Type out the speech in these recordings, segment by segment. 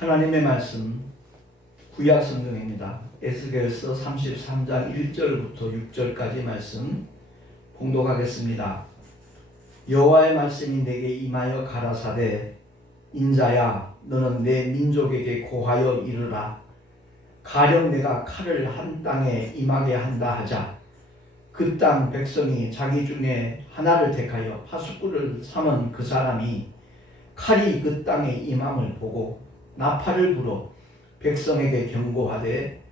하나님의 말씀 구약 성경입니다. 에스겔서 33장 1절부터 6절까지 말씀 봉독하겠습니다. 여호와의 말씀이 내게 임하여 가라사대 인자야 너는 내 민족에게 고하여 이르라. 가령 내가 칼을 한 땅에 임하게 한다 하자. 그 땅 백성이 자기 중에 하나를 택하여 파수꾼을 삼은 그 사람이 칼이 그 땅에 임함을 보고 나팔을 불어 백성에게 경고하되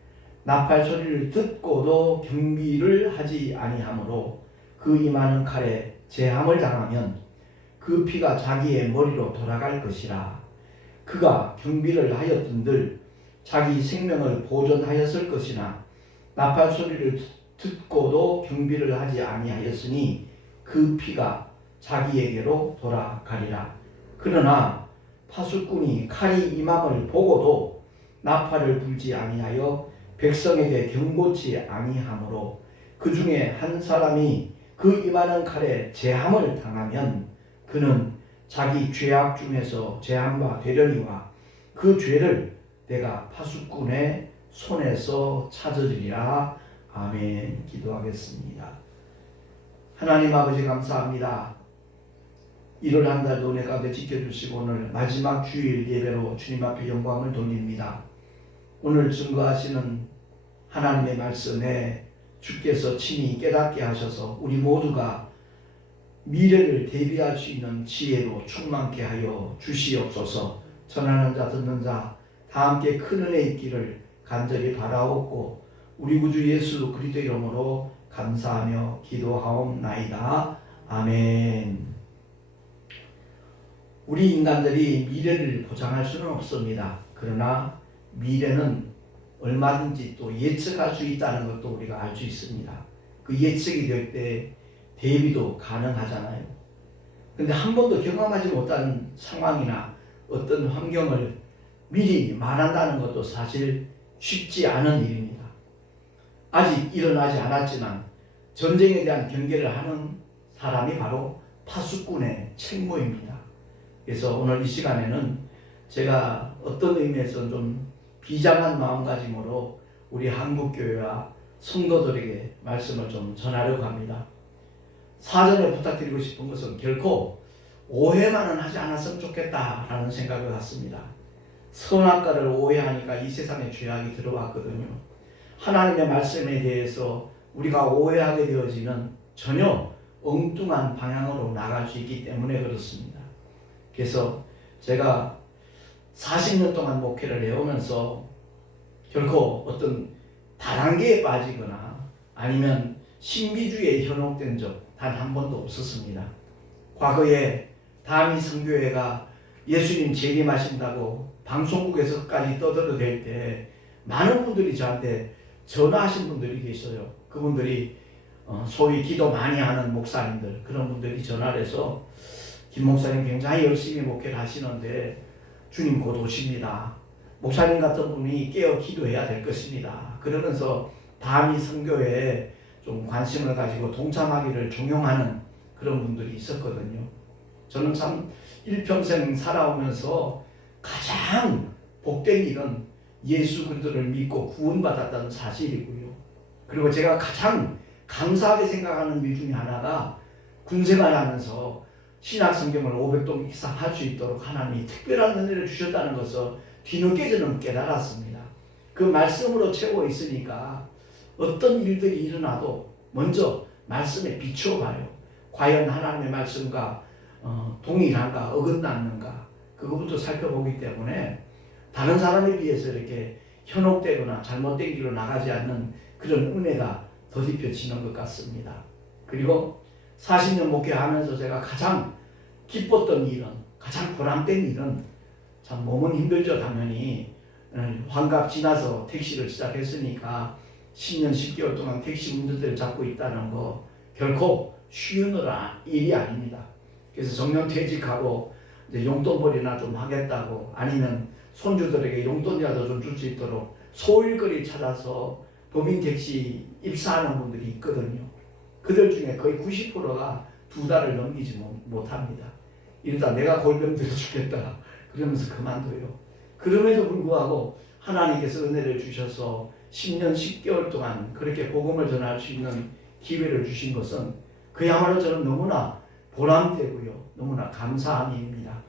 나팔 소리를 듣고도 경비를 하지 아니하므로 그 임하는 칼에 재함을 당하면 그 피가 자기의 머리로 돌아갈 것이라. 그가 경비를 하였던들 자기 생명을 보존하였을 것이나 나팔 소리를 듣고도 경비를 하지 아니하였으니 그 피가 자기에게로 돌아가리라. 그러나 파수꾼이 칼이 임함을 보고도 나팔을 불지 아니하여 백성에게 경고치 아니하므로 그 중에 한 사람이 그 임하는 칼에 재함을 당하면 그는 자기 죄악 중에서 재함바 되려니와 그 죄를 내가 파수꾼의 손에서 찾으리라. 아멘. 기도하겠습니다. 하나님 아버지 감사합니다. 이를 한 달도 은혜 가운데 지켜주시고 오늘 마지막 주일 예배로 주님 앞에 영광을 돌립니다. 오늘 증거하시는 하나님의 말씀에 주께서 친히 깨닫게 하셔서 우리 모두가 미래를 대비할 수 있는 지혜로 충만케 하여 주시옵소서. 전하는 자 듣는 자 다 함께 큰 은혜 있기를 간절히 바라옵고 우리 구주 예수 그리스도 이름으로 감사하며 기도하옵나이다. 아멘. 우리 인간들이 미래를 보장할 수는 없습니다. 그러나 미래는 얼마든지 또 예측할 수 있다는 것도 우리가 알 수 있습니다. 그 예측이 될 때 대비도 가능하잖아요. 근데 한 번도 경험하지 못한 상황이나 어떤 환경을 미리 말한다는 것도 사실 쉽지 않은 일입니다. 아직 일어나지 않았지만 전쟁에 대한 경계를 하는 사람이 바로 파수꾼의 책무입니다. 그래서 오늘 이 시간에는 제가 어떤 의미에서 좀 비장한 마음가짐으로 우리 한국교회와 성도들에게 말씀을 좀 전하려고 합니다. 사전에 부탁드리고 싶은 것은 결코 오해만은 하지 않았으면 좋겠다라는 생각을 갖습니다. 선악과를 오해하니까 이 세상에 죄악이 들어왔거든요. 하나님의 말씀에 대해서 우리가 오해하게 되어지는 전혀 엉뚱한 방향으로 나갈 수 있기 때문에 그렇습니다. 그래서 제가 40년 동안 목회를 해오면서 결코 어떤 다단계에 빠지거나 아니면 신비주의에 현혹된 적 단 한 번도 없었습니다. 과거에 다미 선교회가 예수님 재림하신다고 방송국에서까지 떠들어댈 때 많은 분들이 저한테 전화하신 분들이 계셔요. 그분들이 소위 기도 많이 하는 목사님들, 그런 분들이 전화를 해서 김 목사님 굉장히 열심히 목회를 하시는데 주님 곧 오십니다. 목사님 같은 분이 깨어 기도해야 될 것입니다. 그러면서 다미 선교회에 좀 관심을 가지고 동참하기를 종용하는 그런 분들이 있었거든요. 저는 참 일평생 살아오면서 가장 복된 일은 예수 그리스도를 믿고 구원받았다는 사실이고요. 그리고 제가 가장 감사하게 생각하는 일 중에 하나가 군생활하면서 신약 성경을 500동 이상 할 수 있도록 하나님이 특별한 은혜를 주셨다는 것을 뒤늦게 저는 깨달았습니다. 그 말씀으로 채워 있으니까 어떤 일들이 일어나도 먼저 말씀에 비추어 봐요. 과연 하나님의 말씀과 동일한가 어긋나는가 그거부터 살펴보기 때문에 다른 사람에 비해서 이렇게 현혹되거나 잘못된 길로 나가지 않는 그런 은혜가 더딥혀지는 것 같습니다. 그리고 40년 목회하면서 제가 가장 기뻤던 일은, 가장 보람된 일은, 참 몸은 힘들죠 당연히. 환갑 지나서 택시를 시작했으니까 10년 10개월 동안 택시 운전대를 잡고 있다는 거 결코 쉬운 일이 아닙니다. 그래서 정년 퇴직하고 이제 용돈벌이나 좀 하겠다고, 아니면 손주들에게 용돈이라도 좀 줄 수 있도록 소일거리 찾아서 법인 택시 입사하는 분들이 있거든요. 그들 중에 거의 90%가 2달을 넘기지 못합니다. 이러다 내가 골병 들어 죽겠다 그러면서 그만둬요. 그럼에도 불구하고 하나님께서 은혜를 주셔서 10년 10개월 동안 그렇게 복음을 전할 수 있는 기회를 주신 것은 그야말로 저는 너무나 보람되고요, 너무나 감사한 일입니다.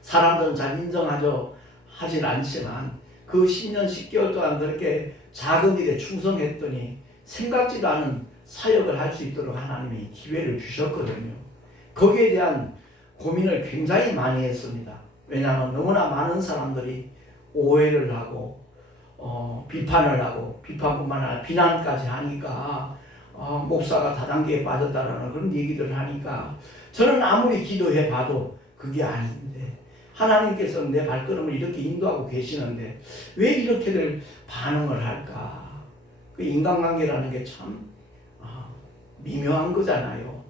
사람들은 잘 인정하죠 하진 않지만 그 10년 10개월 동안 그렇게 작은 일에 충성했더니 생각지도 않은 사역을 할 수 있도록 하나님이 기회를 주셨거든요. 거기에 대한 고민을 굉장히 많이 했습니다. 왜냐하면 너무나 많은 사람들이 오해를 하고 비판을 하고 비판뿐만 아니라 비난까지 하니까 목사가 다단계에 빠졌다라는 그런 얘기들을 하니까 저는 아무리 기도해 봐도 그게 아닌데 하나님께서는 내 발걸음을 이렇게 인도하고 계시는데 왜 이렇게들 반응을 할까? 그 인간관계라는 게 참 미묘한 거잖아요.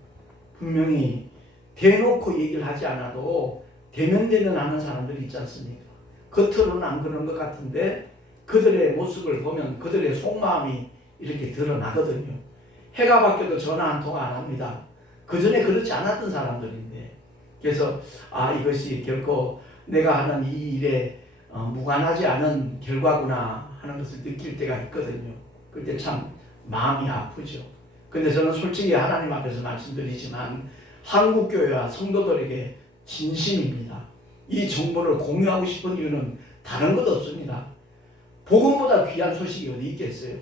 분명히 대놓고 얘기를 하지 않아도 대면대면 하는 사람들이 있지 않습니까? 겉으로는 안 그러는 것 같은데 그들의 모습을 보면 그들의 속마음이 이렇게 드러나거든요. 해가 바뀌어도 전화 한 통 안 합니다. 그 전에 그렇지 않았던 사람들인데 그래서 이것이 결코 내가 하는 이 일에 무관하지 않은 결과구나 하는 것을 느낄 때가 있거든요. 그때 참 마음이 아프죠. 근데 저는 솔직히 하나님 앞에서 말씀드리지만 한국교회와 성도들에게 진심입니다. 이 정보를 공유하고 싶은 이유는 다른 것 없습니다. 복음보다 귀한 소식이 어디 있겠어요?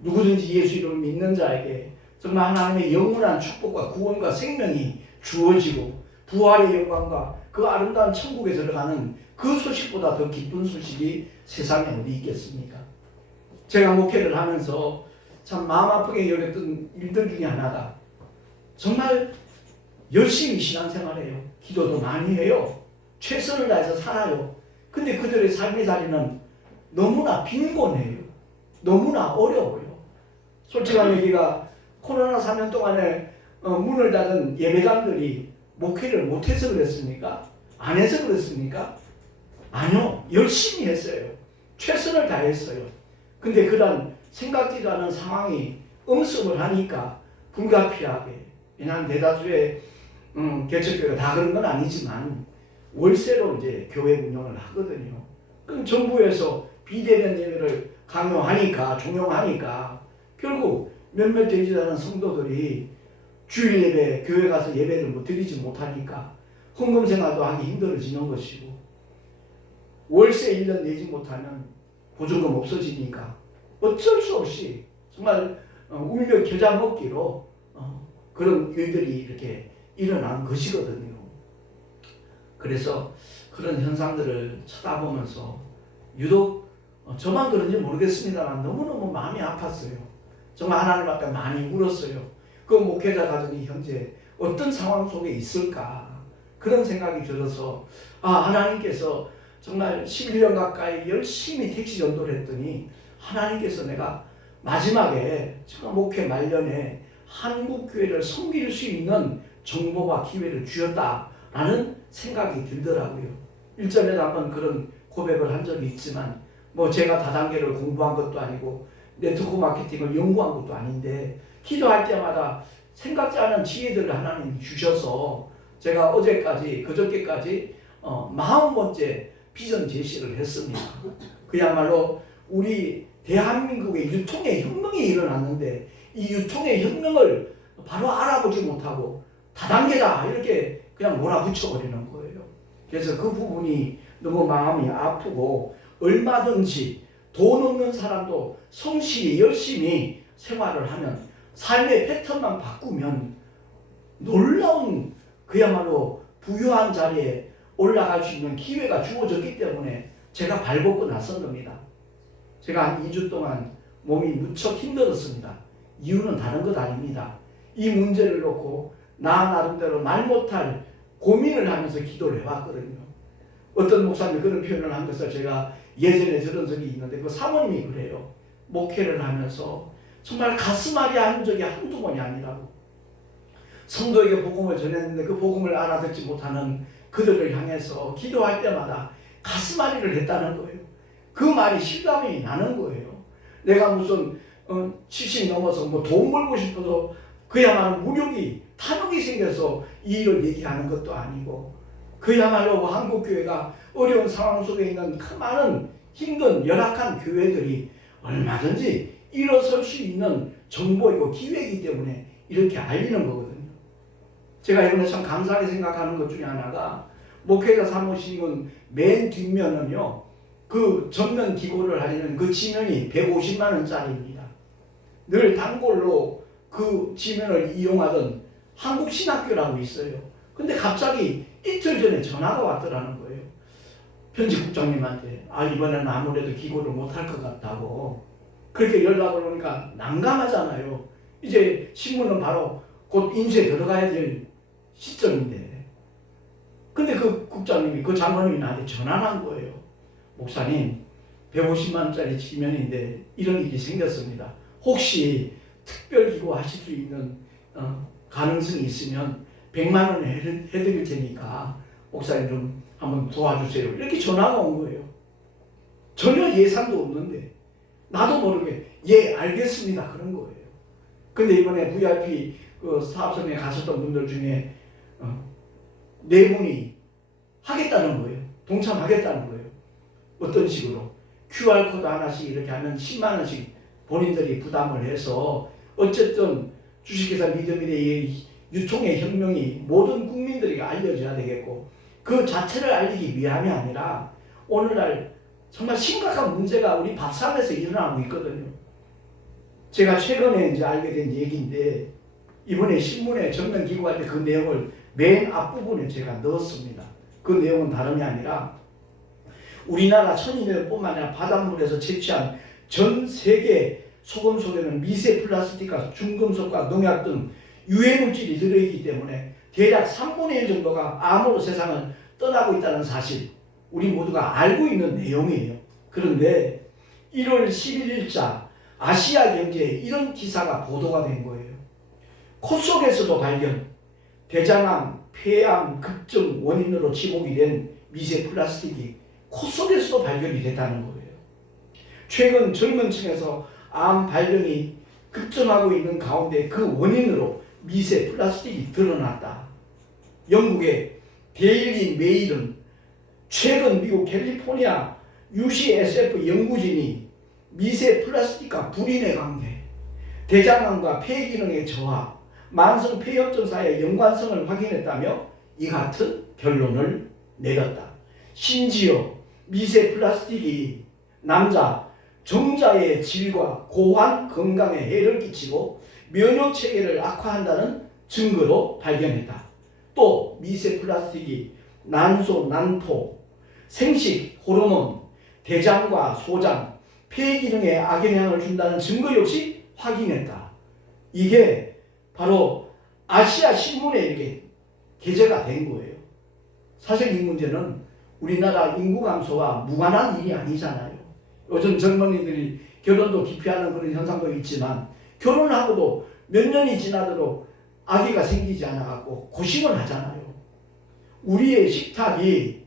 누구든지 예수 이름을 믿는 자에게 정말 하나님의 영원한 축복과 구원과 생명이 주어지고 부활의 영광과 그 아름다운 천국에 들어가는 그 소식보다 더 기쁜 소식이 세상에 어디 있겠습니까? 제가 목회를 하면서 참 마음 아프게 여겼던 일들 중에 하나가 정말 열심히 신앙생활해요. 기도도 많이 해요. 최선을 다해서 살아요. 근데 그들의 삶의 자리는 너무나 빈곤해요. 너무나 어려워요. 솔직한 얘기가 코로나 3년 동안에 문을 닫은 예배당들이 목회를 못해서 그랬습니까? 안 해서 그랬습니까? 아니요. 열심히 했어요. 최선을 다했어요. 근데 그런 생각지도 않은 상황이 음습을 하니까 불가피하게, 왜냐하면 대다수의 개척교회가 다 그런 건 아니지만 월세로 이제 교회 운영을 하거든요. 그럼 정부에서 비대면 예배를 강요하니까, 종용하니까 결국 몇몇 되지 않은 성도들이 주일 예배, 교회 가서 예배를 못 드리지 못하니까 헌금 생활도 하기 힘들어지는 것이고, 월세 1년 내지 못하면 보증금 없어지니까 어쩔 수 없이 정말 울며 겨자 먹기로 그런 일들이 이렇게 일어난 것이거든요. 그래서 그런 현상들을 쳐다보면서 유독 저만 그런지 모르겠습니다만 너무너무 마음이 아팠어요. 정말 하나님 앞에 많이 울었어요. 그 목회자 가정이 현재 어떤 상황 속에 있을까 그런 생각이 들어서 하나님께서 정말 11년 가까이 열심히 택시 전도를 했더니 하나님께서 내가 마지막에 정말 목회 말년에 한국교회를 섬길 수 있는 정보와 기회를 주셨다라는 생각이 들더라고요. 일전에도 한번 그런 고백을 한 적이 있지만 제가 다단계를 공부한 것도 아니고 네트워크 마케팅을 연구한 것도 아닌데 기도할 때마다 생각지 않은 지혜들을 하나님이 주셔서 제가 어제까지 그저께까지 40번째 비전 제시를 했습니다. 그야말로 우리 대한민국의 유통의 혁명이 일어났는데 이 유통의 혁명을 바로 알아보지 못하고 다단계다 이렇게 그냥 몰아붙여버리는 거예요. 그래서 그 부분이 너무 마음이 아프고 얼마든지 돈 없는 사람도 성실히 열심히 생활을 하면 삶의 패턴만 바꾸면 놀라운 그야말로 부유한 자리에 올라갈 수 있는 기회가 주어졌기 때문에 제가 발벗고 나선 겁니다. 제가 한 2주 동안 몸이 무척 힘들었습니다. 이유는 다른 것 아닙니다. 이 문제를 놓고 나 나름대로 말 못할 고민을 하면서 기도를 해왔거든요. 어떤 목사님이 그런 표현을 한 것을 제가 예전에 들은 적이 있는데 그 사모님이 그래요. 목회를 하면서 정말 가슴앓이 한 적이 한두 번이 아니라고. 성도에게 복음을 전했는데 그 복음을 알아듣지 못하는 그들을 향해서 기도할 때마다 가슴앓이를 했다는 거예요. 그 말이 실감이 나는 거예요. 내가 무슨 70 넘어서 돈 벌고 싶어서 그야말로 무력이 탐욕이 생겨서 이 일을 얘기하는 것도 아니고 그야말로 한국교회가 어려운 상황 속에 있는 많은 힘든 열악한 교회들이 얼마든지 일어설 수 있는 정보이고 기회이기 때문에 이렇게 알리는 거거든요. 제가 이번에 참 감사하게 생각하는 것 중에 하나가 목회자 사모님은 맨 뒷면은요, 그 전면 기고를 하려는 그 지면이 150만 원짜리입니다. 늘 단골로 그 지면을 이용하던 한국신학교라고 있어요. 근데 갑자기 이틀 전에 전화가 왔더라는 거예요. 편집국장님한테 이번에는 아무래도 기고를 못할 것 같다고. 그렇게 연락을 오니까 난감하잖아요. 이제 신문은 바로 곧 인쇄 들어가야 될 시점인데. 근데 그 국장님이, 그 장로님이 나한테 전화를 한 거예요. 목사님, 150만 원짜리 지면인데 이런 일이 생겼습니다. 혹시 특별기고 하실 수 있는 가능성이 있으면 100만 원에 해드릴 테니까 목사님 좀 한번 도와주세요. 이렇게 전화가 온 거예요. 전혀 예산도 없는데 나도 모르게 예 알겠습니다 그런 거예요. 근데 이번에 VIP 그 사업성에 가셨던 분들 중에 네 분이 하겠다는 거예요. 동참하겠다는 거예요. 어떤 식으로? QR코드 하나씩 이렇게 하면 10만 원씩 본인들이 부담을 해서 어쨌든 주식회사 믿음의 유통의 혁명이 모든 국민들에게 알려져야 되겠고, 그 자체를 알리기 위함이 아니라 오늘날 정말 심각한 문제가 우리 밥상에서 일어나고 있거든요. 제가 최근에 이제 알게 된 얘기인데, 이번에 신문에 전면 기고할 때 그 내용을 맨 앞부분에 제가 넣었습니다. 그 내용은 다름이 아니라 우리나라 천인들뿐만 아니라 바닷물에서 채취한 전 세계 소금 속에는 미세 플라스틱과 중금속과 농약 등 유해물질이 들어있기 때문에 대략 3분의 1 정도가 암으로 세상을 떠나고 있다는 사실, 우리 모두가 알고 있는 내용이에요. 그런데 1월 11일자 아시아경제에 이런 기사가 보도가 된 거예요. 코 속에서도 발견, 대장암, 폐암 급증 원인으로 지목이 된 미세 플라스틱이 코 속에서도 발견이 됐다는 거예요. 최근 젊은 층에서 암 발병이 급증하고 있는 가운데 그 원인으로 미세 플라스틱이 드러났다. 영국의 데일리 메일은 최근 미국 캘리포니아 UCSF 연구진이 미세 플라스틱과 불인의 관계, 대장암과 폐 기능의 저하, 만성 폐염 증사의 연관성을 확인했다며 이 같은 결론을 내렸다. 심지어 미세 플라스틱이 남자, 정자의 질과 고환 건강에 해를 끼치고 면역 체계를 악화한다는 증거로 발견했다. 또 미세 플라스틱이 난소, 난포, 생식, 호르몬, 대장과 소장, 폐 기능에 악영향을 준다는 증거 역시 확인했다. 이게 바로 아시아 신문에 이렇게 게재가 된 거예요. 사실 이 문제는 우리나라 인구 감소와 무관한 일이 아니잖아요. 요즘 젊은이들이 결혼도 기피하는 그런 현상도 있지만 결혼하고도 몇 년이 지나도록 아기가 생기지 않아갖고 고심을 하잖아요. 우리의 식탁이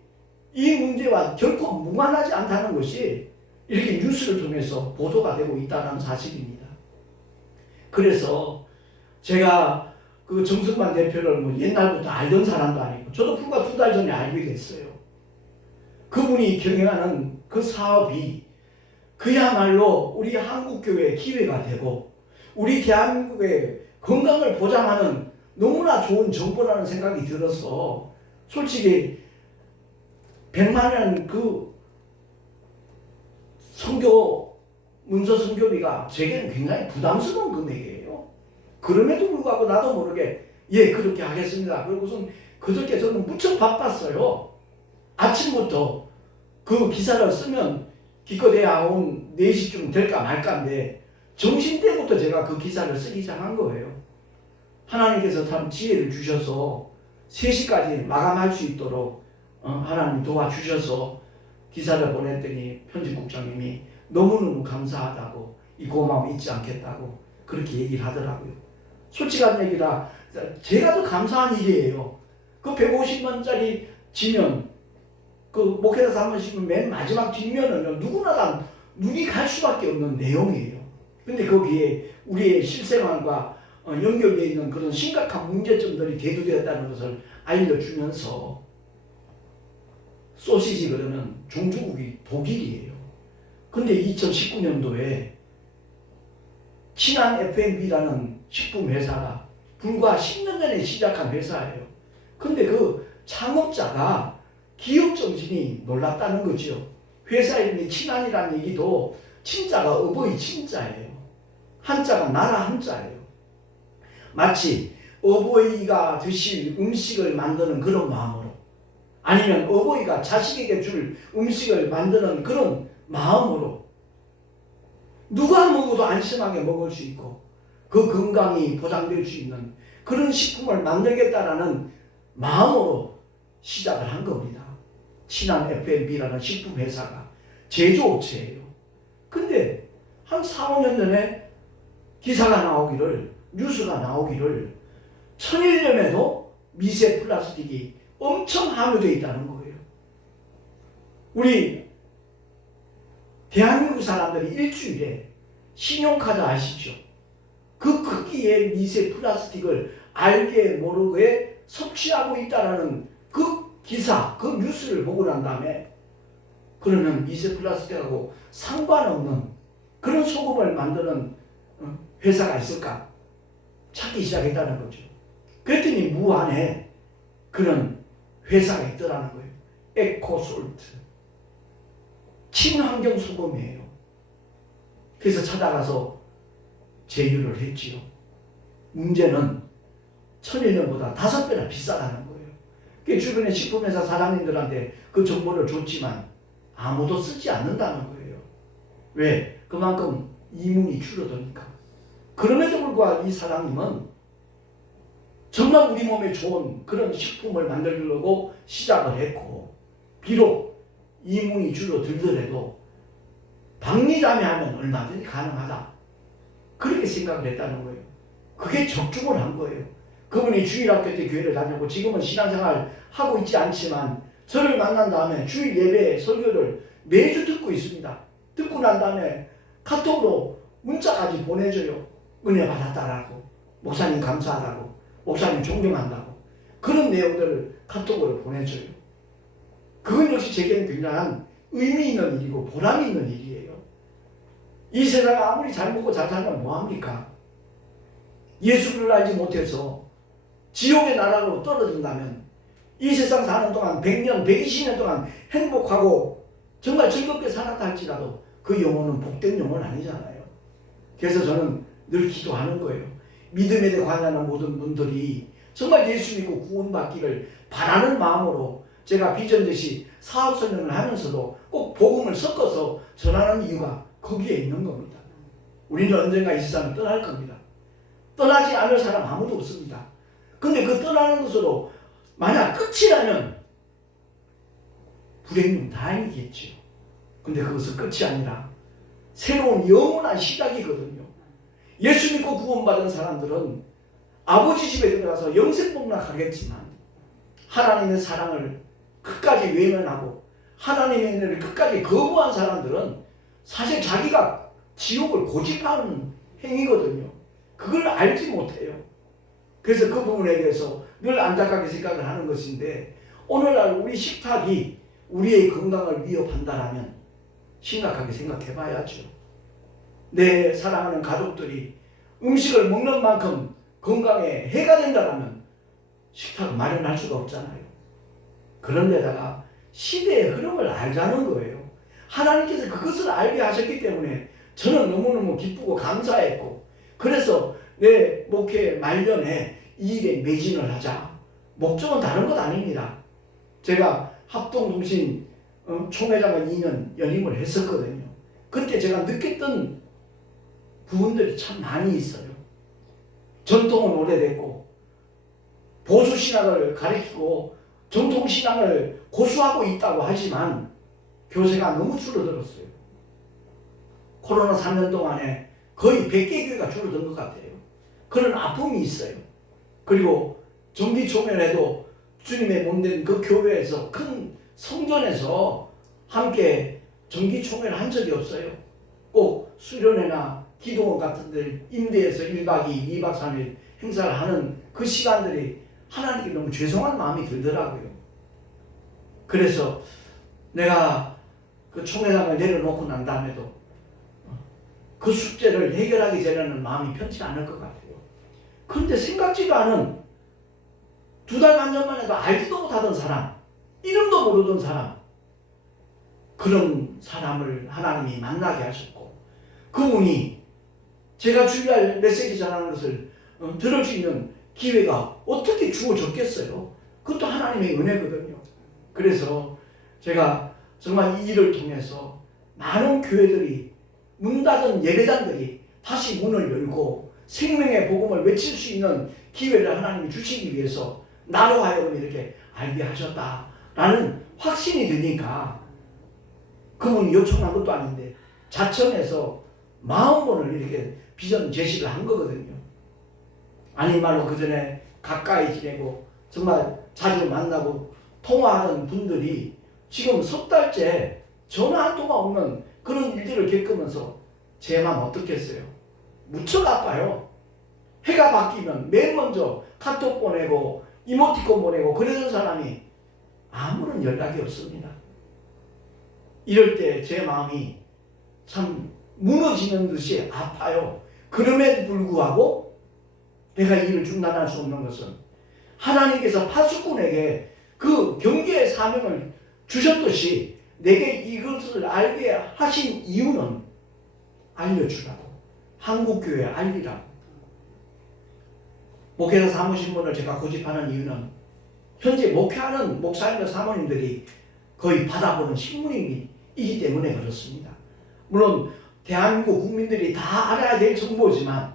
이 문제와 결코 무관하지 않다는 것이 이렇게 뉴스를 통해서 보도가 되고 있다는 사실입니다. 그래서 제가 그 정승만 대표를 뭐 옛날부터 알던 사람도 아니고 저도 불과 2달 전에 알게 됐어요. 그분이 경영하는 그 사업이 그야말로 우리 한국교회의 기회가 되고 우리 대한민국의 건강을 보장하는 너무나 좋은 정보라는 생각이 들어서 솔직히 100만 원 그 문서 선교비가 제게는 굉장히 부담스러운 금액이에요. 그럼에도 불구하고 나도 모르게 예 그렇게 하겠습니다. 그리고선 그저께 저는 무척 바빴어요. 아침부터 그 기사를 쓰면 기껏해야 온 4시쯤 될까 말까인데 점심때부터 제가 그 기사를 쓰기 시작한 거예요. 하나님께서 참 지혜를 주셔서 3시까지 마감할 수 있도록 하나님 도와주셔서 기사를 보냈더니 편집국장님이 너무너무 감사하다고, 이 고마움 잊지 않겠다고 그렇게 얘기를 하더라고요. 솔직한 얘기라 제가 더 감사한 일이에요. 그 150만짜리 지면, 그 목회자 사무실은 맨 마지막 뒷면은 누구나 다 눈이 갈 수밖에 없는 내용이에요. 근데 거기에 우리의 실생활과 연결되어 있는 그런 심각한 문제점들이 대두되었다는 것을 알려주면서 소시지 그러면 종주국이 독일이에요. 근데 2019년도에 친한 F&B라는 식품 회사가 불과 10년 전에 시작한 회사예요. 근데 그 창업자가 기업 정신이 놀랍다는 거죠. 회사 이름이 친한이라는 얘기도 친자가 어버이 친자예요. 한자가 나라 한자예요. 마치 어버이가 드실 음식을 만드는 그런 마음으로, 아니면 어버이가 자식에게 줄 음식을 만드는 그런 마음으로 누가 먹어도 안심하게 먹을 수 있고 그 건강이 보장될 수 있는 그런 식품을 만들겠다라는 마음으로 시작을 한 겁니다. 친한 F&B라는 식품 회사가 제조업체예요. 근데 한 4, 5년 전에 기사가 나오기를, 뉴스가 나오기를 천일염에도 미세 플라스틱이 엄청 함유되어 있다는 거예요. 우리 대한민국 사람들이 일주일에 신용카드 아시죠? 그 크기의 미세 플라스틱을 알게 모르게 섭취하고 있다는 그 기사, 그 뉴스를 보고 난 다음에 그러면 미세 플라스틱하고 상관없는 그런 소금을 만드는 회사가 있을까? 찾기 시작했다는 거죠. 그랬더니 무안에 그런 회사가 있더라는 거예요. 에코솔트. 친환경 소금이에요. 그래서 찾아가서 제휴를 했지요. 문제는 천일염보다 5배나 비싸다는 거예요. 그 주변의 식품회사 사장님들한테 그 정보를 줬지만 아무도 쓰지 않는다는 거예요. 왜? 그만큼 이문이 줄어드니까. 그럼에도 불구하고 이 사장님은 정말 우리 몸에 좋은 그런 식품을 만들려고 시작을 했고, 비록 이문이 줄어들더라도 박리담회하면 얼마든지 가능하다. 그렇게 생각을 했다는 거예요. 그게 적중을 한 거예요. 그분이 주일학교 때 교회를 다녔고 지금은 신앙생활 하고 있지 않지만 저를 만난 다음에 주일 예배 설교를 매주 듣고 있습니다. 듣고 난 다음에 카톡으로 문자까지 보내줘요. 은혜 받았다라고, 목사님 감사하다고, 목사님 존경한다고, 그런 내용들을 카톡으로 보내줘요. 그건 역시 제게는 굉장한 의미 있는 일이고 보람이 있는 일이에요. 이 세상 아무리 잘 먹고 잘 살면 뭐합니까? 예수를 알지 못해서 지옥의 나라로 떨어진다면 이 세상 사는 동안 100년, 120년 동안 행복하고 정말 즐겁게 살았다 할지라도 그 영혼은 복된 영혼 아니잖아요. 그래서 저는 늘 기도하는 거예요. 믿음에 대해 관여하는 모든 분들이 정말 예수 믿고 구원받기를 바라는 마음으로 제가 비전듯이 사업 설명을 하면서도 꼭 복음을 섞어서 전하는 이유가 거기에 있는 겁니다. 우리는 언젠가 이 세상을 떠날 겁니다. 떠나지 않을 사람 아무도 없습니다. 근데 그 떠나는 것으로 만약 끝이라면 불행은 다행이겠죠. 근데 그것은 끝이 아니라 새로운 영원한 시작이거든요. 예수 믿고 구원받은 사람들은 아버지 집에 들어가서 영생복락하겠지만 하나님의 사랑을 끝까지 외면하고 하나님의 은혜를 끝까지 거부한 사람들은 사실 자기가 지옥을 고집하는 행위거든요. 그걸 알지 못해요. 그래서 그 부분에 대해서 늘 안타깝게 생각을 하는 것인데, 오늘날 우리 식탁이 우리의 건강을 위협한다라면 심각하게 생각해 봐야죠. 내 사랑하는 가족들이 음식을 먹는 만큼 건강에 해가 된다면 식탁을 마련할 수가 없잖아요. 그런데다가 시대의 흐름을 알자는 거예요. 하나님께서 그것을 알게 하셨기 때문에 저는 너무너무 기쁘고 감사했고, 그래서 내 목회 말년에 이 일에 매진을 하자. 목적은 다른 것 아닙니다. 제가 합동통신 총회장을 2년 연임을 했었거든요. 그때 제가 느꼈던 부분들이 참 많이 있어요. 전통은 오래됐고 보수신앙을 가리키고 전통신앙을 고수하고 있다고 하지만 교세가 너무 줄어들었어요. 코로나 3년 동안에 거의 100개 교회가 줄어든 것 같아요. 그런 아픔이 있어요. 그리고 정기총회에도 주님의 몸된 그 교회에서 큰 성전에서 함께 정기총회를 한 적이 없어요. 꼭 수련회나 기도원 같은 데 임대해서 1박 2일, 2박 3일 행사를 하는 그 시간들이 하나님께 너무 죄송한 마음이 들더라고요. 그래서 내가 그 총회장을 내려놓고 난 다음에도 그 숙제를 해결하기 전에는 마음이 편치 않을 것 같아요. 그런데 생각지도 않은 2달만 전만 해도 알지도 못하던 사람, 이름도 모르던 사람, 그런 사람을 하나님이 만나게 하셨고, 그분이 제가 주일날 메시지 전하는 것을 들을 수 있는 기회가 어떻게 주어졌겠어요? 그것도 하나님의 은혜거든요. 그래서 제가 정말 이 일을 통해서 많은 교회들이, 문 닫은 예배당들이 다시 문을 열고 생명의 복음을 외칠 수 있는 기회를 하나님이 주시기 위해서 나로 하여금 이렇게 알게 하셨다라는 확신이 드니까, 그분이 요청한 것도 아닌데 자청해서 40번을 이렇게 비전 제시를 한 거거든요. 아니 말로 그 전에 가까이 지내고 정말 자주 만나고 통화하던 분들이 지금 석 달째 전화 한 통화 없는 그런 일들을 겪으면서 제 마음 어떻겠어요? 무척 아파요. 해가 바뀌면 맨 먼저 카톡 보내고 이모티콘 보내고 그러던 사람이 아무런 연락이 없습니다. 이럴 때 제 마음이 참 무너지는 듯이 아파요. 그럼에도 불구하고 내가 이 일을 중단할 수 없는 것은 하나님께서 파수꾼에게 그 경계의 사명을 주셨듯이 내게 이것을 알게 하신 이유는 알려주라고, 한국교회에 알리라고. 목회자 사무신문을 제가 고집하는 이유는 현재 목회하는 목사님과 사모님들이 거의 받아보는 신문이기 때문에 그렇습니다. 물론 대한민국 국민들이 다 알아야 될 정보지만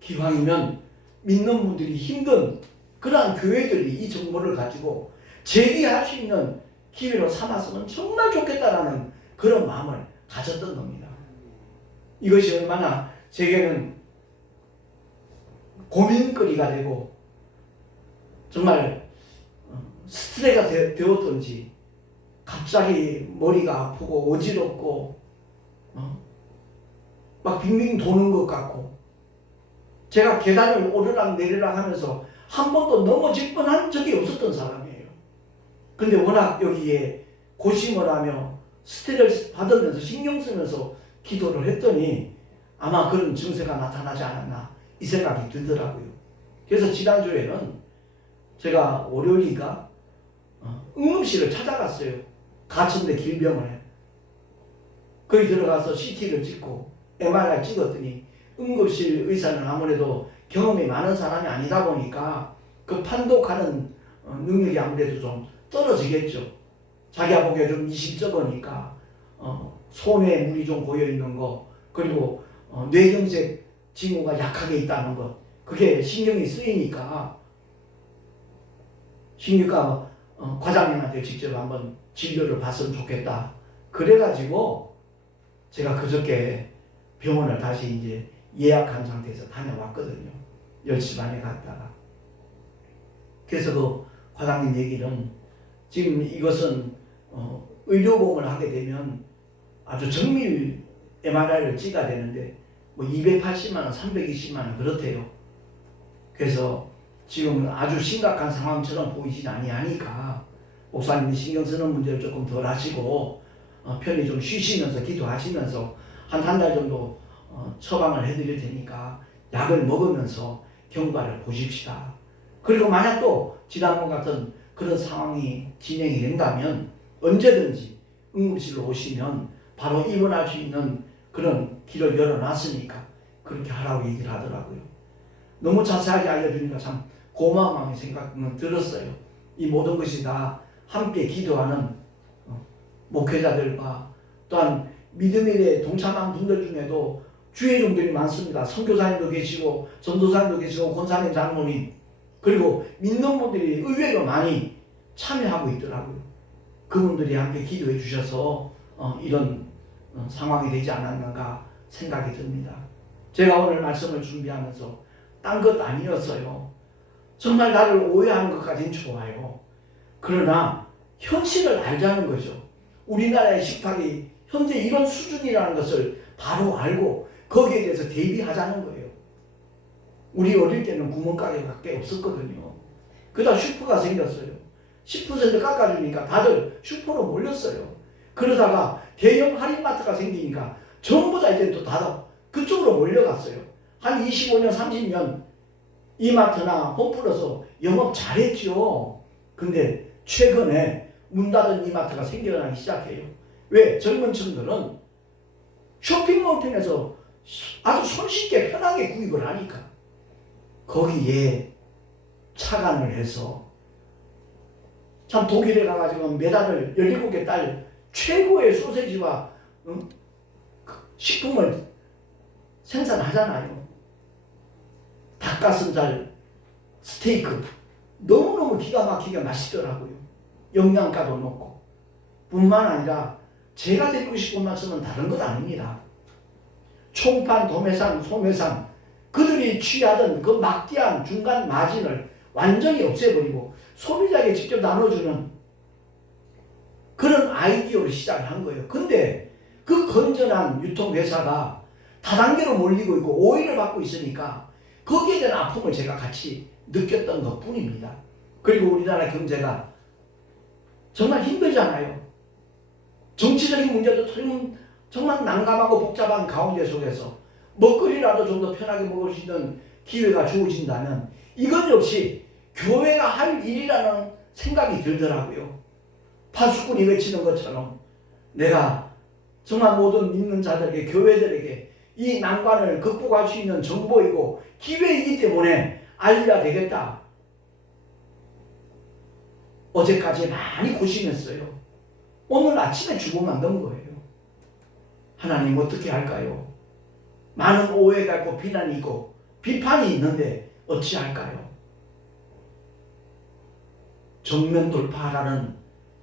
기왕이면 믿는 분들이 힘든 그러한 교회들이 이 정보를 가지고 제기할 수 있는 기회로 삼았으면 정말 좋겠다라는 그런 마음을 가졌던 겁니다. 이것이 얼마나 제게는 고민거리가 되고 정말 스트레스가 되었던지 갑자기 머리가 아프고 어지럽고 막 빙빙 도는 것 같고, 제가 계단을 오르락 내리락 하면서 한 번도 넘어질 뻔한 적이 없었던 사람이에요. 근데 워낙 여기에 고심을 하며 스트레스 받으면서 신경 쓰면서 기도를 했더니 아마 그런 증세가 나타나지 않았나 이 생각이 들더라고요. 그래서 지난주에는 제가 월요일인가 응급실을 찾아갔어요. 가천대 길병원에. 거기 들어가서 CT를 찍고 MRI 찍었더니 응급실 의사는 아무래도 경험이 많은 사람이 아니다 보니까 그 판독하는 능력이 아무래도 좀 떨어지겠죠. 자기가 보기에 좀 미심쩍으니까 손에 물이 좀 고여있는 거, 그리고 뇌경색 징후가 약하게 있다는 것, 그게 신경이 쓰이니까 신경과 과장님한테 직접 한번 진료를 받으면 좋겠다. 그래가지고 제가 그저께 병원을 다시 이제 예약한 상태에서 다녀왔거든요. 10시 반에 갔다가. 그래서 그 과장님 얘기는 지금 이것은 의료보험을 하게 되면 아주 정밀 MRI를 찍어야 되는데 뭐 280만 원, 320만 원 그렇대요. 그래서 지금 아주 심각한 상황처럼 보이진 아니하니까 목사님이 신경 쓰는 문제를 조금 덜 하시고 편히 좀 쉬시면서 기도하시면서 한 달 정도 처방을 해드릴 테니까 약을 먹으면서 경과를 보십시다. 그리고 만약 또 지난번 같은 그런 상황이 진행이 된다면 언제든지 응급실로 오시면 바로 입원할 수 있는 그런 길을 열어놨으니까 그렇게 하라고 얘기를 하더라고요. 너무 자세하게 알려주니까 참 고마운 마음이 생각은 들었어요. 이 모든 것이 다 함께 기도하는 목회자들과 또한 믿음에 동참한 분들 중에도 주의종들이 많습니다. 선교사님도 계시고 전도사님도 계시고 권사님, 장로님, 그리고 믿는 분들이 의외로 많이 참여하고 있더라고요. 그분들이 함께 기도해 주셔서 이런 상황이 되지 않았는가 생각이 듭니다. 제가 오늘 말씀을 준비하면서 딴 것 아니었어요. 정말 나를 오해하는 것까지는 좋아요. 그러나 현실을 알자는 거죠. 우리나라의 식탁이 현재 이런 수준이라는 것을 바로 알고 거기에 대해서 대비하자는 거예요. 우리 어릴 때는 구멍가게밖에 없었거든요. 그러다 슈퍼가 생겼어요. 10% 깎아주니까 다들 슈퍼로 몰렸어요. 그러다가 대형 할인마트가 생기니까 전부 다 이제 또 닫아 그쪽으로 몰려갔어요. 한 25년 30년 이마트나 홈플러스 영업 잘했죠. 근데 최근에 문 닫은 이마트가 생겨나기 시작해요. 왜? 젊은 층들은 쇼핑몰 통해서 아주 손쉽게 편하게 구입을 하니까 거기에 착안을 해서 참 독일에 가가지고 매달을 17개 딸 최고의 소세지와 식품을 생산하잖아요. 닭가슴살 스테이크 너무너무 기가 막히게 맛있더라고요. 영양가도 높고 뿐만 아니라 제가 드리고 싶은 말씀은 다른 것 아닙니다. 총판, 도매상, 소매상 그들이 취하던 그 막대한 중간 마진을 완전히 없애버리고 소비자에게 직접 나눠주는 그런 아이디어로 시작을 한 거예요. 근데 그 건전한 유통회사가 다단계로 몰리고 있고 오해를 받고 있으니까 거기에 대한 아픔을 제가 같이 느꼈던 것 뿐입니다. 그리고 우리나라 경제가 정말 힘들잖아요. 정치적인 문제도 정말 난감하고 복잡한 가운데 속에서 먹거리라도 좀 더 편하게 먹을 수 있는 기회가 주어진다면 이건 역시 교회가 할 일이라는 생각이 들더라고요. 파수꾼이 외치는 것처럼 내가 정말 모든 믿는 자들에게 교회들에게 이 난관을 극복할 수 있는 정보이고 기회이기 때문에 알려야 되겠다. 어제까지 많이 고심했어요. 오늘 아침에 주고 만든 거예요. 하나님 어떻게 할까요? 많은 오해가 있고 비난이 있고 비판이 있는데 어찌할까요? 정면 돌파하라는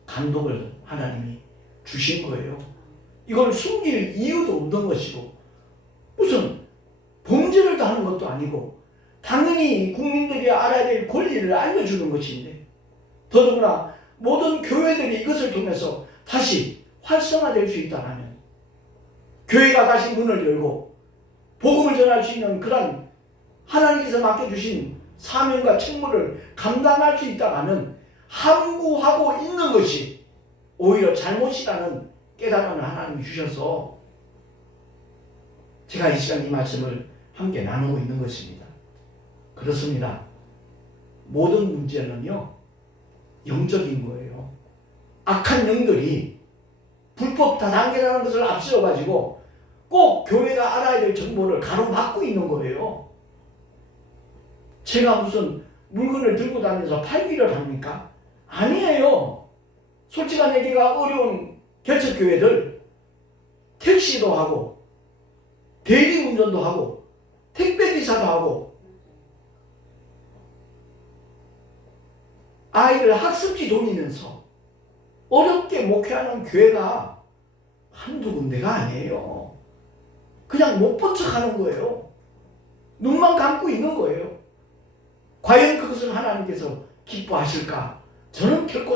감독을 하나님이 주신 거예요. 이걸 숨길 이유도 없는 것이고 무슨 범죄를 하는 것도 아니고 당연히 국민들이 알아야 될 권리를 알려주는 것인데 더더구나 모든 교회들이 이것을 통해서 다시 활성화될 수 있다면 교회가 다시 문을 열고 복음을 전할 수 있는 그런 하나님께서 맡겨주신 사명과 책무를 감당할 수 있다면 함구하고 있는 것이 오히려 잘못이라는 깨달음을 하나님이 주셔서 제가 이 시간 이 말씀을 함께 나누고 있는 것입니다. 그렇습니다. 모든 문제는요 영적인 거예요. 악한 영들이 불법 다단계라는 것을 앞세워가지고 꼭 교회가 알아야 될 정보를 가로막고 있는 거예요. 제가 무슨 물건을 들고 다니면서 팔기를 합니까? 아니에요. 솔직한 얘기가 어려운 개척교회들 택시도 하고 대리운전도 하고 택배기사도 하고 아이를 학습지 돌리면서 어렵게 목회하는 교회가 한두 군데가 아니에요. 그냥 못 본 척 하는 거예요. 눈만 감고 있는 거예요. 과연 그것을 하나님께서 기뻐하실까? 저는 결코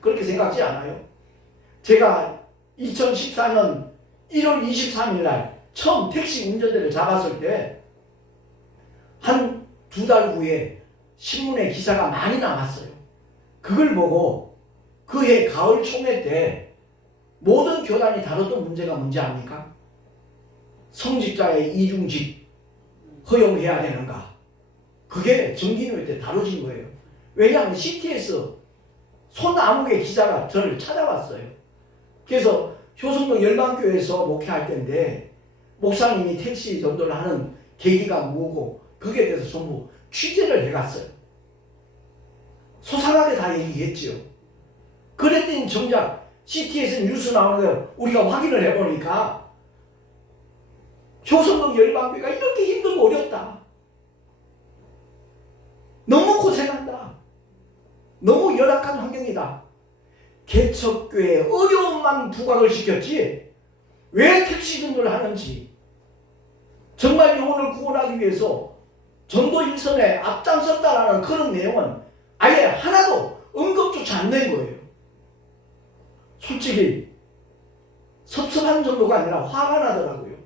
그렇게 생각지 않아요. 제가 2014년 1월 23일 날 처음 택시 운전대를 잡았을 때 한 2달 후에 신문에 기사가 많이 나왔어요. 그걸 보고 그해 가을 총회 때 모든 교단이 다뤘던 문제가 뭔지 압니까? 성직자의 이중직 허용해야 되는가? 그게 정기노회 때 다뤄진 거예요. 왜냐하면 CTS 손아무개 기자가 저를 찾아왔어요. 그래서 효성동 열방교회에서 목회할 때인데 목사님이 택시 전도를 하는 계기가 뭐고 거기에 대해서 전부 취재를 해갔어요. 소상하게 다 얘기했지요. 그랬더니 정작 CTS 뉴스 나오는 거 우리가 확인을 해보니까 효성동 열방교회가 이렇게 힘들고 어렵다. 너무 고생한다. 너무 열악한 환경이다. 개척교회에 어려움만 부각을 시켰지 왜 택시 전도를 하는지 정말 영혼을 구원하기 위해서 전도 일선에 앞장섰다라는 그런 내용은 아예 하나도 언급조차 안 된 거예요. 솔직히 섭섭한 정도가 아니라 화가 나더라고요.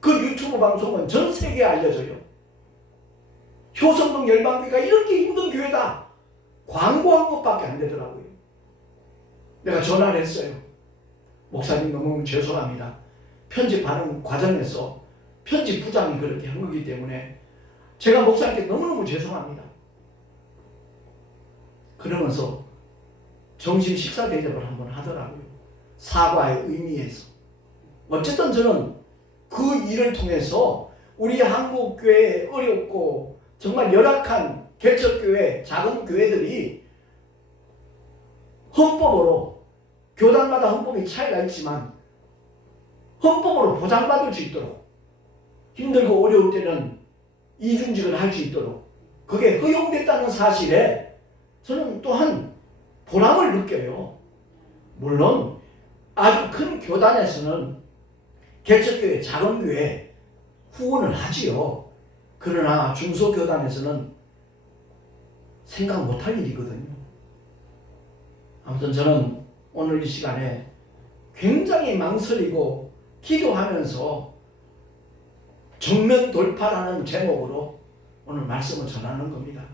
그 유튜브 방송은 전 세계에 알려져요. 효성동 열방교회가 이렇게 힘든 교회다. 광고한 것밖에 안 되더라고요. 내가 전화를 했어요. 목사님 너무 죄송합니다. 편집하는 과정에서 편집부장이 그렇게 한 거기 때문에 제가 목사님께 너무너무 죄송합니다. 그러면서 점심 식사 대접을 한번 하더라고요. 사과의 의미에서. 어쨌든 저는 그 일을 통해서 우리 한국교회의 어렵고 정말 열악한 개척교회, 작은 교회들이 헌법으로, 교단마다 헌법이 차이가 있지만 헌법으로 보장받을 수 있도록, 힘들고 어려울 때는 이중직을 할 수 있도록 그게 허용됐다는 사실에 저는 또한 보람을 느껴요. 물론 아주 큰 교단에서는 개척교회, 작은 교회 후원을 하지요. 그러나 중소교단에서는 생각 못할 일이거든요. 아무튼 저는 오늘 이 시간에 굉장히 망설이고 기도하면서 정면 돌파라는 제목으로 오늘 말씀을 전하는 겁니다.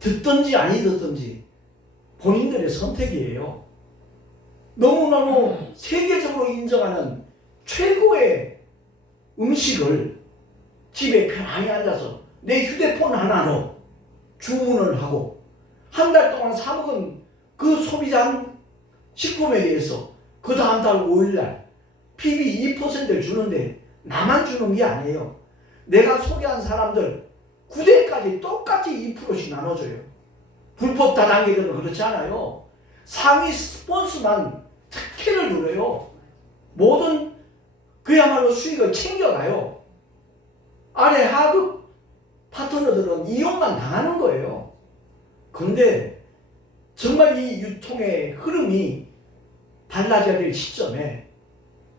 듣든지 아니 듣든지 본인들의 선택이에요. 너무너무 세계적으로 인정하는 최고의 음식을 집에 편안히 앉아서 내 휴대폰 하나로 주문을 하고 한 달 동안 사 먹은 그 소비자 식품에 대해서 그 다음 달 5일날 PB 2%를 주는데 나만 주는 게 아니에요. 내가 소개한 사람들 9대까지 똑같이 2%씩 나눠줘요. 불법 다단계들은 그렇지 않아요. 상위 스폰서만 특혜를 누려요. 모든 그야말로 수익을 챙겨가요. 아래 하급 파트너들은 이용만 당하는 거예요. 그런데 정말 이 유통의 흐름이 달라져야 될 시점에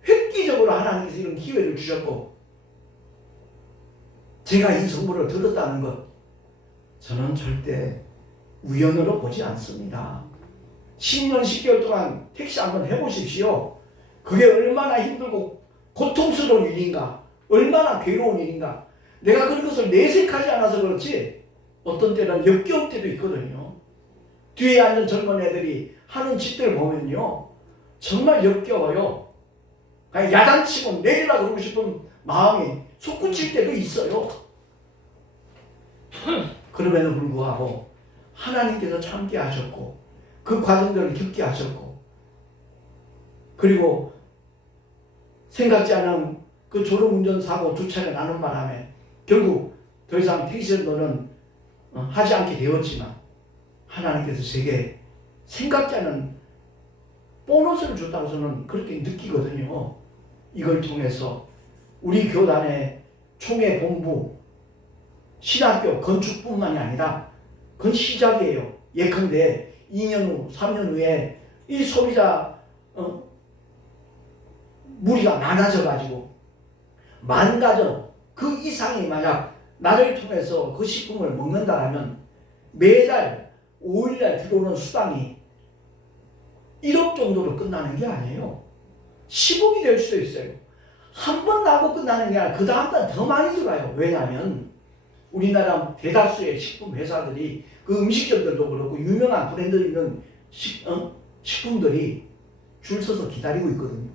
획기적으로 하나님께서 이런 기회를 주셨고 제가 이 정보를 들었다는 것 저는 절대 우연으로 보지 않습니다. 10년 10개월 동안 택시 한번 해보십시오. 그게 얼마나 힘들고 고통스러운 일인가, 얼마나 괴로운 일인가. 내가 그런 것을 내색하지 않아서 그렇지 어떤 때는 역겨울 때도 있거든요. 뒤에 앉은 젊은 애들이 하는 짓들 보면요 정말 역겨워요. 그냥 야단치고 내리라 그러고 싶은 마음이 솟구칠 때도 있어요. 그럼에도 불구하고 하나님께서 참게 하셨고 그 과정들을 겪게 하셨고 그리고 생각지 않은 그 졸음운전 사고 2차례 나는 바람에 결국 더 이상 택시운전은 하지 않게 되었지만 하나님께서 제게 생각지 않은 보너스를 줬다고 저는 그렇게 느끼거든요. 이걸 통해서 우리 교단의 총회 본부, 신학교 건축뿐만이 아니라 그건 시작이에요. 예컨대 2년 후, 3년 후에 이 소비자 무리가 많아져가지고 만 가정 그 이상이 만약 나를 통해서 그 식품을 먹는다 하면 매달 5일날 들어오는 수당이 1억 정도로 끝나는 게 아니에요. 10억이 될 수도 있어요. 한 번 나고 끝나는 게 아니라 그 다음 달 더 많이 들어가요. 왜냐하면 우리나라 대다수의 식품 회사들이 그 음식점들도 그렇고 유명한 브랜드 있는 식품들이 줄 서서 기다리고 있거든요.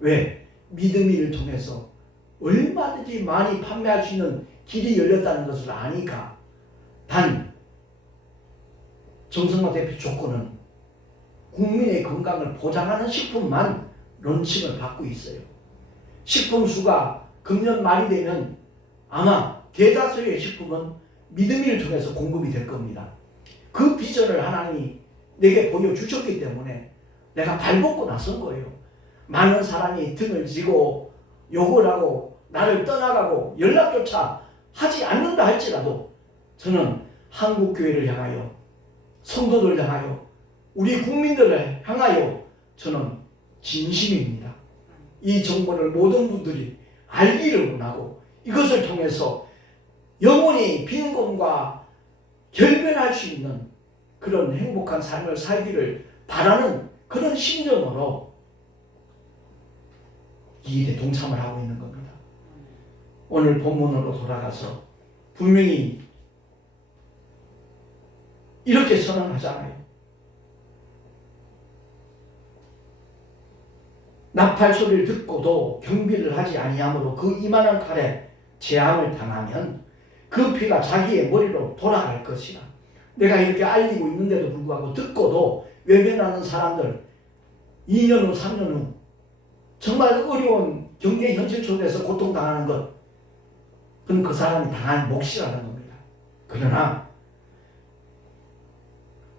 왜? 믿음이를 통해서 얼마든지 많이 판매할 수 있는 길이 열렸다는 것을 아니까. 단 정성화 대표 조건은 국민의 건강을 보장하는 식품만 런칭을 받고 있어요. 식품 수가 금년 말이 되면 아마 대다수의 식품은 믿음이를 통해서 공급이 될 겁니다. 그 비전을 하나님이 내게 보여주셨기 때문에 내가 발벗고 나선 거예요. 많은 사람이 등을 지고 욕을 하고 나를 떠나가고 연락조차 하지 않는다 할지라도 저는 한국교회를 향하여 성도들을 향하여 우리 국민들을 향하여 저는 진심입니다. 이 정보를 모든 분들이 알기를 원하고 이것을 통해서 영원히 빈곤과 결면할 수 있는 그런 행복한 삶을 살기를 바라는 그런 심정으로 이 일에 동참을 하고 있는 겁니다. 오늘 본문으로 돌아가서 분명히 이렇게 선언하잖아요. 나팔 소리를 듣고도 경비를 하지 아니하므로 그 이만한 칼에 재앙을 당하면 그 피가 자기의 머리로 돌아갈 것이라. 내가 이렇게 알리고 있는데도 불구하고 듣고도 외면하는 사람들, 2년 후 3년 후 정말 어려운 경제 현실 속에서 고통당하는 것, 그건 그 사람이 당한 몫이라는 겁니다. 그러나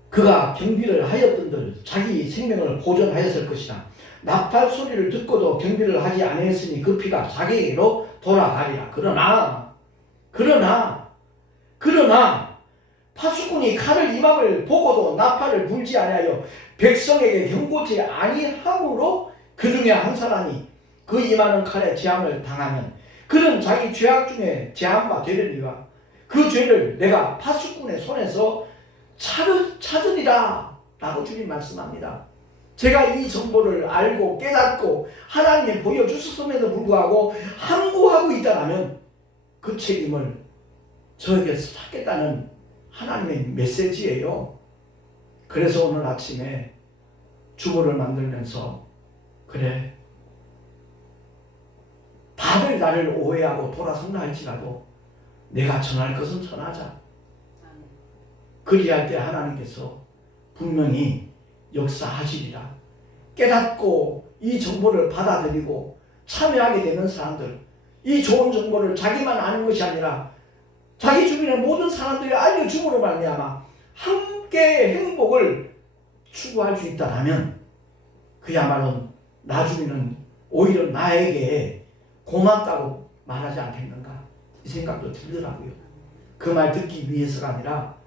그가 경비를 하였던들 자기 생명을 보존하였을 것이다. 나팔 소리를 듣고도 경비를 하지 아니했으니 그 피가 자기에게로 돌아가리라. 그러나 파수꾼이 칼을 임함을 보고도 나팔을 불지 아니하여 백성에게 경고치 아니함으로 그 중에 한 사람이 그 임하는 칼에 재앙을 당하면 그는 자기 죄악 중에 재앙과 되려니와 그 죄를 내가 파수꾼의 손에서 찾으리라 라고 주님 말씀합니다. 제가 이 정보를 알고 깨닫고 하나님이 보여주셨음에도 불구하고 항구하고 있다면 그 책임을 저에게서 찾겠다는 하나님의 메시지예요. 그래서 오늘 아침에 주보를 만들면서 그래, 다들 나를 오해하고 돌아선다 할지라도 내가 전할 것은 전하자. 그리할 때 하나님께서 분명히 역사하시리라. 깨닫고 이 정보를 받아들이고 참여하게 되는 사람들, 이 좋은 정보를 자기만 아는 것이 아니라 자기 주변의 모든 사람들이 알려줌으로 말미암아 함께 행복을 추구할 수 있다면 그야말로 나중에는 오히려 나에게 고맙다고 말하지 않겠는가, 이 생각도 들더라고요. 그 말 듣기 위해서가 아니라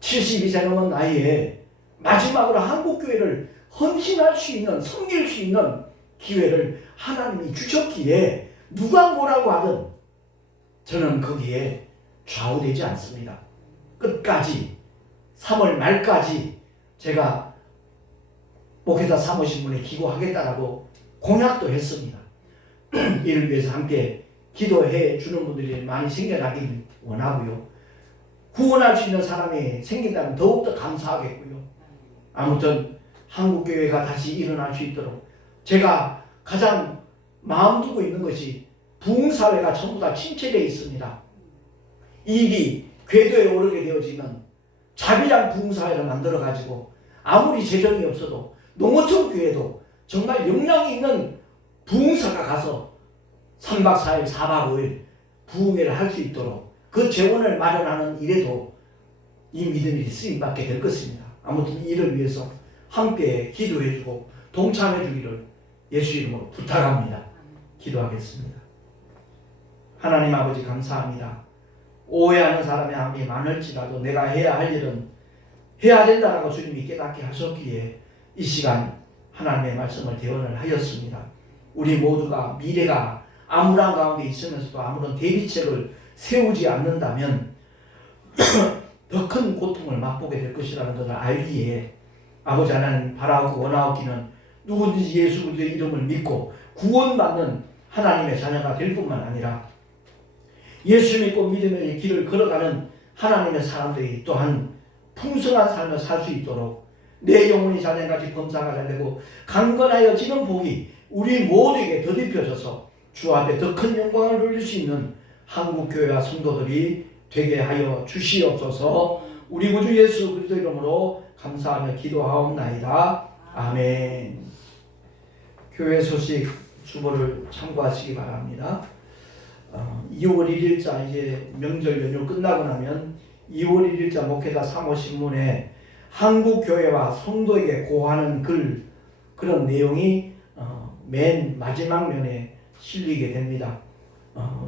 72세 넘은 나이에 마지막으로 한국교회를 헌신할 수 있는, 섬길 수 있는 기회를 하나님이 주셨기에 누가 뭐라고 하든 저는 거기에 좌우되지 않습니다. 끝까지 3월 말까지 제가 목회자 사모신문에 기고하겠다라고 공약도 했습니다. 이를 위해서 함께 기도해 주는 분들이 많이 생겨나길 원하고요. 구원할 수 있는 사람이 생긴다면 더욱더 감사하겠고요. 아무튼 한국교회가 다시 일어날 수 있도록 제가 가장 마음 두고 있는 것이 부흥사회가 전부 다 침체되어 있습니다. 일이 궤도에 오르게 되어지면 자비랑 부흥사회를 만들어가지고 아무리 재정이 없어도 농어촌 교회도 정말 역량이 있는 부흥사가 가서 3박 4일 4박 5일 부흥회를 할 수 있도록 그 재원을 마련하는 일에도 이 믿음이 쓰임받게 될 것입니다. 아무튼 이를 위해서 함께 기도해주고 동참해주기를 예수 이름으로 부탁합니다. 기도하겠습니다. 하나님 아버지 감사합니다. 오해하는 사람의 마음이 많을지라도 내가 해야 할 일은 해야 된다라고 주님이 깨닫게 하셨기에 이 시간 하나님의 말씀을 대언을 하였습니다. 우리 모두가 미래가 암울한 가운데 있으면서도 아무런 대비책을 세우지 않는다면 더 큰 고통을 맛보게 될 것이라는 것을 알기에 아버지 하나님 바라옵고 원하옵기는 누구든지 예수 그리스도의 이름을 믿고 구원받는 하나님의 자녀가 될 뿐만 아니라 예수 믿고 믿음의 길을 걸어가는 하나님의 사람들이 또한 풍성한 삶을 살 수 있도록 내 영혼이 자네같이 범사가 잘되고 강건하여지는 복이 우리 모두에게 더딥혀져서 주 앞에 더 큰 영광을 돌릴 수 있는 한국교회와 성도들이 되게 하여 주시옵소서. 우리 구주 예수 그리스도 이름으로 감사하며 기도하옵나이다. 아멘. 교회 소식 주보를 참고하시기 바랍니다. 2월 1일자 이제 명절 연휴 끝나고 나면 2월 1일자 목회자 사모신문에 한국교회와 성도에게 고하는 글, 그런 내용이 맨 마지막 면에 실리게 됩니다.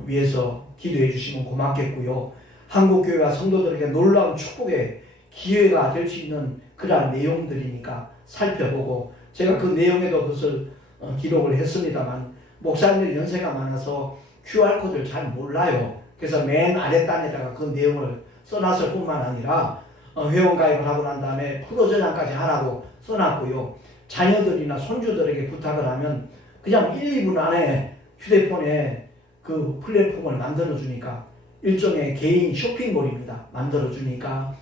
위에서 기도해 주시면 고맙겠고요. 한국교회와 성도들에게 놀라운 축복의 기회가 될 수 있는 그러한 내용들이니까 살펴보고, 제가 그 내용에도 그것을 기록을 했습니다만 목사님들 연세가 많아서 QR코드를 잘 몰라요. 그래서 맨 아랫단에다가 그 내용을 써놨을 뿐만 아니라 회원가입을 하고 난 다음에 포도저장까지 하라고 써놨고요. 자녀들이나 손주들에게 부탁을 하면 그냥 1, 2분 안에 휴대폰에 그 플랫폼을 만들어주니까 일종의 개인 쇼핑몰입니다. 만들어주니까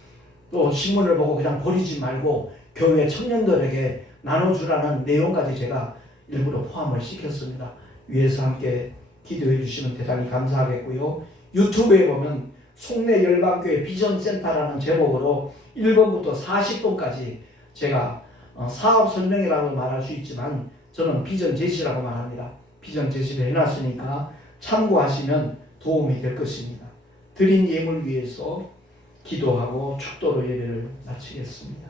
또 신문을 보고 그냥 버리지 말고 교회 청년들에게 나눠주라는 내용까지 제가 일부러 포함을 시켰습니다. 위에서 함께 기도해 주시면 대단히 감사하겠고요. 유튜브에 보면 송내 열방교회 비전센터라는 제목으로 1번부터 40번까지 제가 사업 설명이라고 말할 수 있지만 저는 비전 제시라고 말합니다. 비전 제시를 해놨으니까 참고하시면 도움이 될 것입니다. 드린 예물 위해서 기도하고 축도로 예배를 마치겠습니다.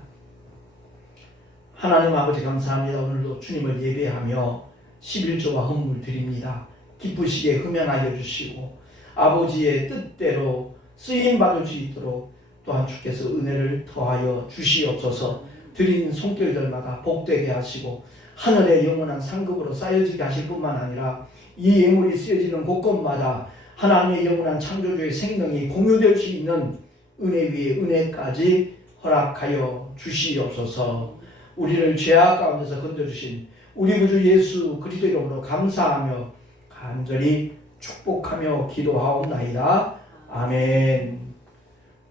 하나님 아버지 감사합니다. 오늘도 주님을 예배하며 11조와 헌물 드립니다. 기쁘시게 흠양하여 주시고 아버지의 뜻대로 쓰임받을 수 있도록 또한 주께서 은혜를 더하여 주시옵소서. 드린 손길들마다 복되게 하시고 하늘의 영원한 상급으로 쌓여지게 하실 뿐만 아니라 이 예물이 쓰여지는 곳곳마다 하나님의 영원한 창조주의 생명이 공유될 수 있는 은혜 위에 은혜까지 허락하여 주시옵소서. 우리를 죄악 가운데서 건져주신 우리 구주 예수 그리스도 이름으로 감사하며 간절히 축복하며 기도하옵나이다. 아멘.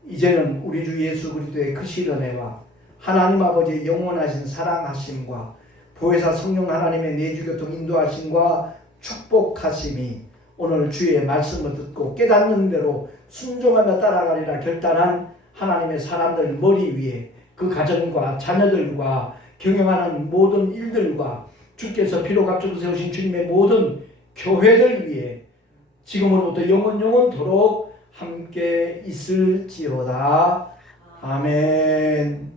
이제는 우리 주 예수 그리스도의 크신 은혜와 하나님 아버지의 영원하신 사랑하심과 보혜사 성령 하나님의 내주교통 인도하심과 축복하심이 오늘 주의 말씀을 듣고 깨닫는 대로 순종하며 따라가리라 결단한 하나님의 사람들 머리 위에 그 가정과 자녀들과 경영하는 모든 일들과 주께서 피로 값주고 세우신 주님의 모든 교회들 위해 지금으로부터 영원토록 함께 있을지어다. 아멘.